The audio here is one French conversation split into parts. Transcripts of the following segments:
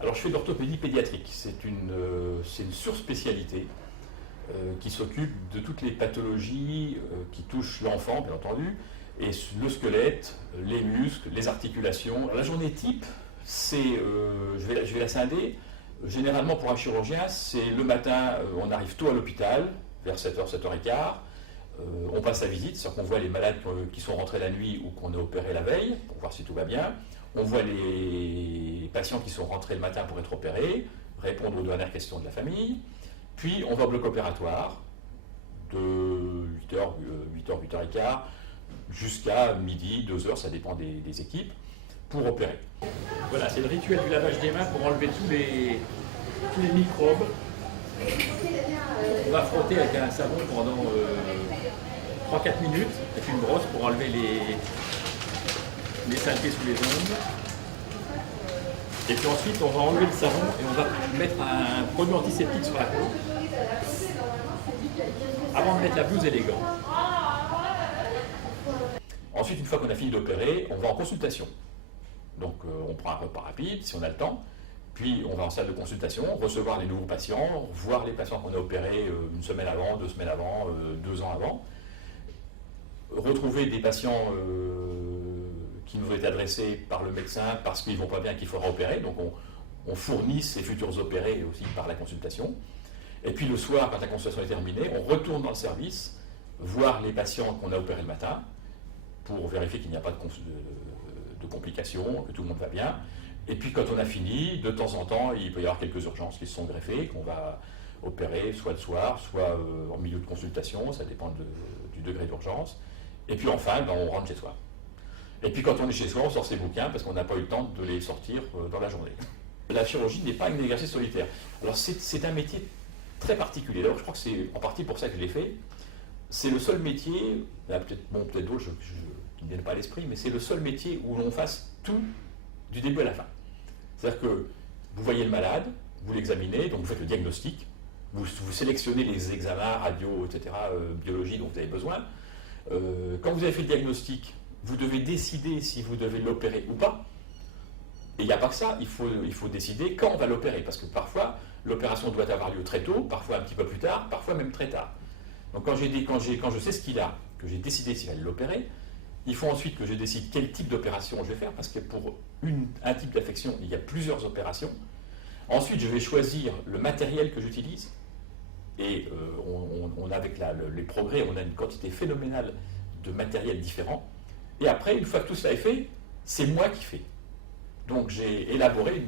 Alors je fais de l'orthopédie pédiatrique, c'est une surspécialité qui s'occupe de toutes les pathologies qui touchent l'enfant, bien entendu, et le squelette, les muscles, les articulations. Alors, la journée type, je vais la scinder. Généralement pour un chirurgien, c'est le matin, on arrive tôt à l'hôpital, vers 7h, 7h15. On passe la visite, c'est-à-dire qu'on voit les malades qui sont rentrés la nuit ou qu'on a opéré la veille, pour voir si tout va bien. On voit les patients qui sont rentrés le matin pour être opérés, répondre aux dernières questions de la famille. Puis on va au bloc opératoire de 8h, 8h15 jusqu'à midi, 2h, ça dépend des équipes, pour opérer. Voilà, c'est le rituel du lavage des mains pour enlever tous les microbes. On va frotter avec un savon pendant 3-4 minutes avec une brosse pour enlever les saletés sous les ongles. Et puis ensuite, on va enlever le savon et on va mettre un produit antiseptique sur la peau avant de mettre la blouse et les gants. Ensuite, une fois qu'on a fini d'opérer, on va en consultation. Donc on prend un repas rapide si on a le temps, puis on va en salle de consultation, recevoir les nouveaux patients, voir les patients qu'on a opérés une semaine avant, 2 semaines avant, 2 ans avant, retrouver des patients qui nous ont été adressés par le médecin parce qu'ils ne vont pas bien, qu'il faudra opérer, donc on fournit ces futurs opérés aussi par la consultation. Et puis le soir, quand la consultation est terminée, on retourne dans le service, voir les patients qu'on a opérés le matin, pour vérifier qu'il n'y a pas de complications, que tout le monde va bien. Et puis quand on a fini, de temps en temps, il peut y avoir quelques urgences qui se sont greffées, qu'on va opérer soit le soir, soit en milieu de consultation, ça dépend du degré d'urgence. Et puis enfin, on rentre chez soi. Et puis quand on est chez soi, on sort ses bouquins parce qu'on n'a pas eu le temps de les sortir dans la journée. La chirurgie n'est pas un exercice solitaire. Alors c'est un métier très particulier. D'ailleurs, je crois que c'est en partie pour ça que je l'ai fait. C'est le seul métier, peut-être d'autres qui ne viennent pas à l'esprit, mais c'est le seul métier où l'on fasse tout du début à la fin. C'est-à-dire que vous voyez le malade, vous l'examinez, donc vous faites le diagnostic, vous sélectionnez les examens, radio, etc., biologie dont vous avez besoin. Quand vous avez fait le diagnostic, vous devez décider si vous devez l'opérer ou pas. Et il n'y a pas que ça, il faut décider quand on va l'opérer, parce que parfois, l'opération doit avoir lieu très tôt, parfois un petit peu plus tard, parfois même très tard. Donc quand je sais ce qu'il a, que j'ai décidé s'il va l'opérer, il faut ensuite que je décide quel type d'opération je vais faire, parce que pour un type d'affection, il y a plusieurs opérations. Ensuite, je vais choisir le matériel que j'utilise, et on a avec les progrès, on a une quantité phénoménale de matériel différent. Et après, une fois que tout cela est fait, c'est moi qui fais. Donc j'ai élaboré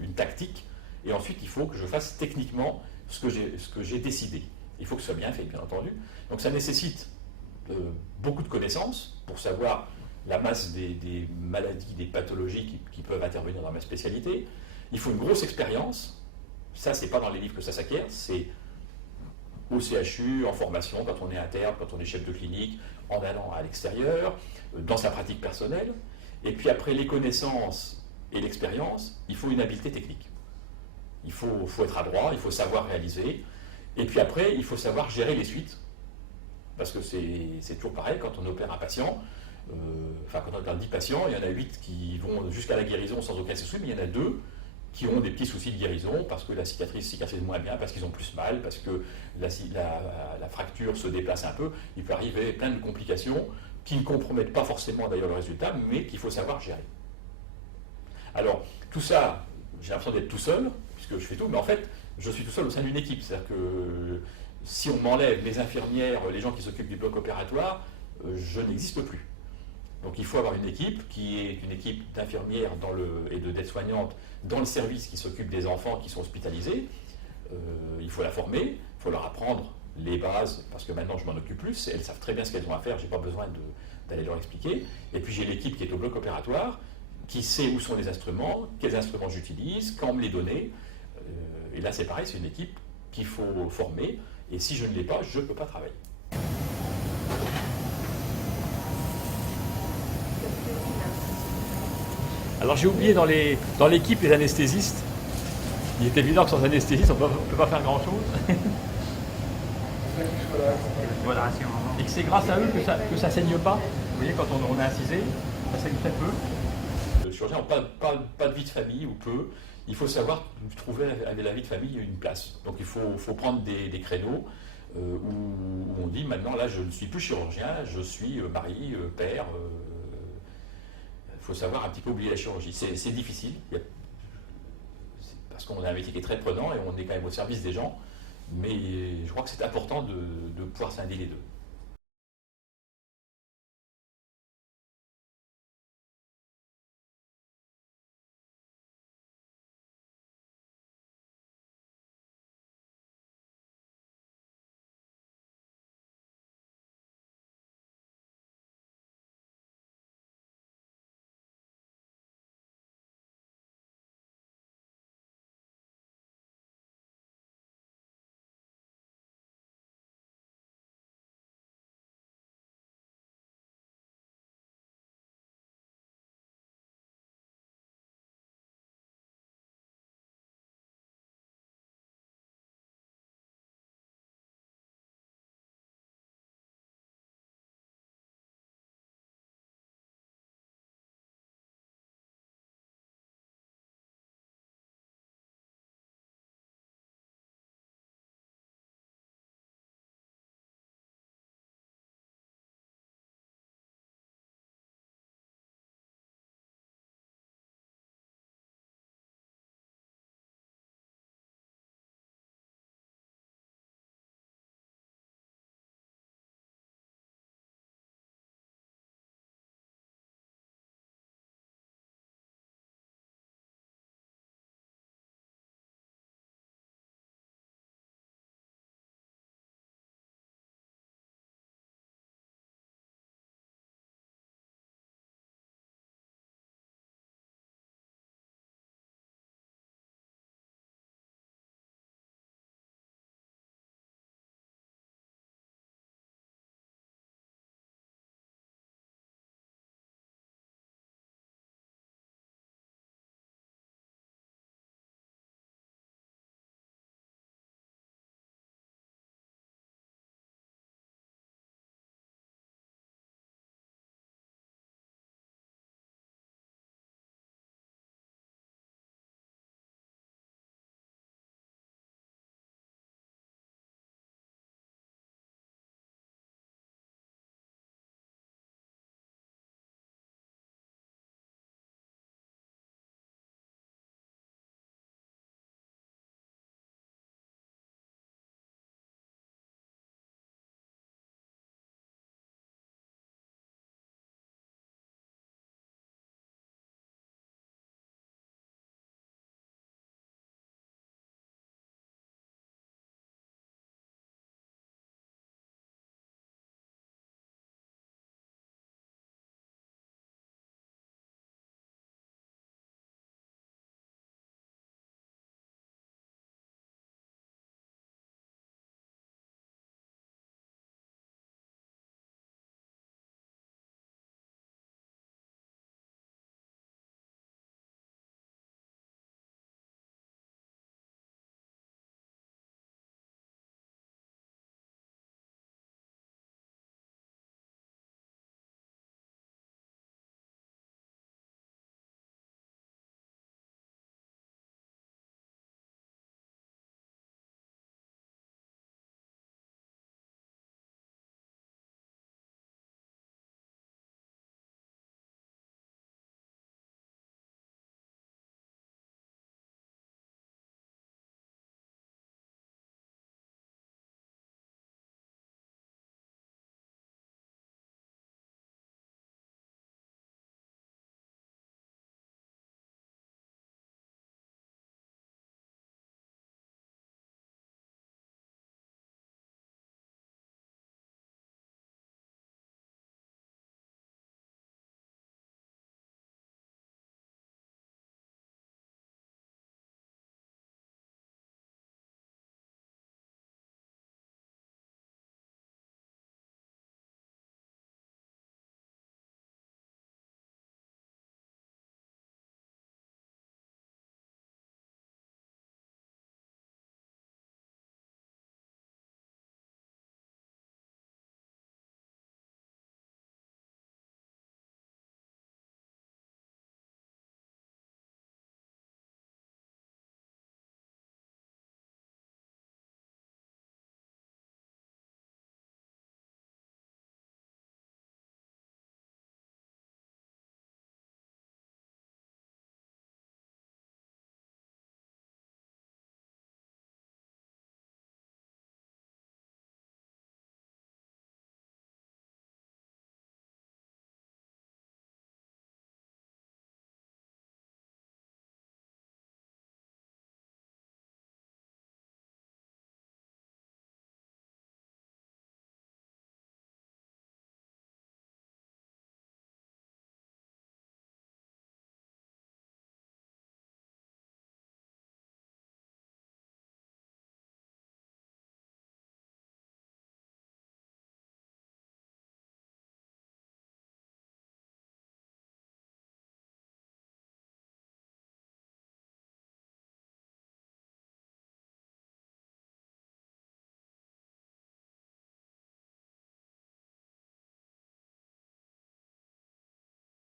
une tactique, et ensuite il faut que je fasse techniquement ce que j'ai décidé. Il faut que ce soit bien fait, bien entendu. Donc ça nécessite beaucoup de connaissances pour savoir la masse des maladies, des pathologies qui peuvent intervenir dans ma spécialité. Il faut une grosse expérience. Ça, c'est pas dans les livres que ça s'acquiert, c'est au CHU, en formation, quand on est interne, quand on est chef de clinique, en allant à l'extérieur, dans sa pratique personnelle. Et puis après les connaissances et l'expérience, il faut une habileté technique. Il faut être adroit, il faut savoir réaliser. Et puis après, il faut savoir gérer les suites. Parce que c'est toujours pareil, quand on opère un patient, quand on opère 10 patients, il y en a 8 qui vont jusqu'à la guérison sans aucun souci, mais il y en a 2 qui ont des petits soucis de guérison parce que la cicatrice cicatrise moins bien, parce qu'ils ont plus mal, parce que la fracture se déplace un peu. Il peut arriver plein de complications qui ne compromettent pas forcément d'ailleurs le résultat, mais qu'il faut savoir gérer. Alors, tout ça, j'ai l'impression d'être tout seul, puisque je fais tout, mais en fait, je suis tout seul au sein d'une équipe. C'est-à-dire que si on m'enlève les infirmières, les gens qui s'occupent du bloc opératoire, je n'existe plus. Donc il faut avoir une équipe qui est une équipe d'infirmières et d'aides-soignantes dans le service qui s'occupe des enfants qui sont hospitalisés. Il faut la former, il faut leur apprendre les bases, parce que maintenant je m'en occupe plus, elles savent très bien ce qu'elles ont à faire, je n'ai pas besoin d'aller leur expliquer. Et puis j'ai l'équipe qui est au bloc opératoire, qui sait où sont les instruments, quels instruments j'utilise, quand me les donner. Et là c'est pareil, c'est une équipe qu'il faut former, et si je ne l'ai pas, je ne peux pas travailler. Alors j'ai oublié dans l'équipe les anesthésistes. Il est évident que sans anesthésiste, on ne peut pas faire grand-chose. Voilà. Et que c'est grâce à eux que ça ne saigne pas. Vous voyez, quand on a incisé, ça saigne très peu. chirurgiens n'ont pas de vie de famille ou peu. Il faut savoir trouver avec la vie de famille une place. Donc il faut prendre des créneaux où on dit maintenant là je ne suis plus chirurgien, je suis mari, père. Il faut savoir un petit peu oublier la chirurgie. C'est difficile, parce qu'on a un métier qui est très prenant et on est quand même au service des gens, mais je crois que c'est important de pouvoir scinder les deux.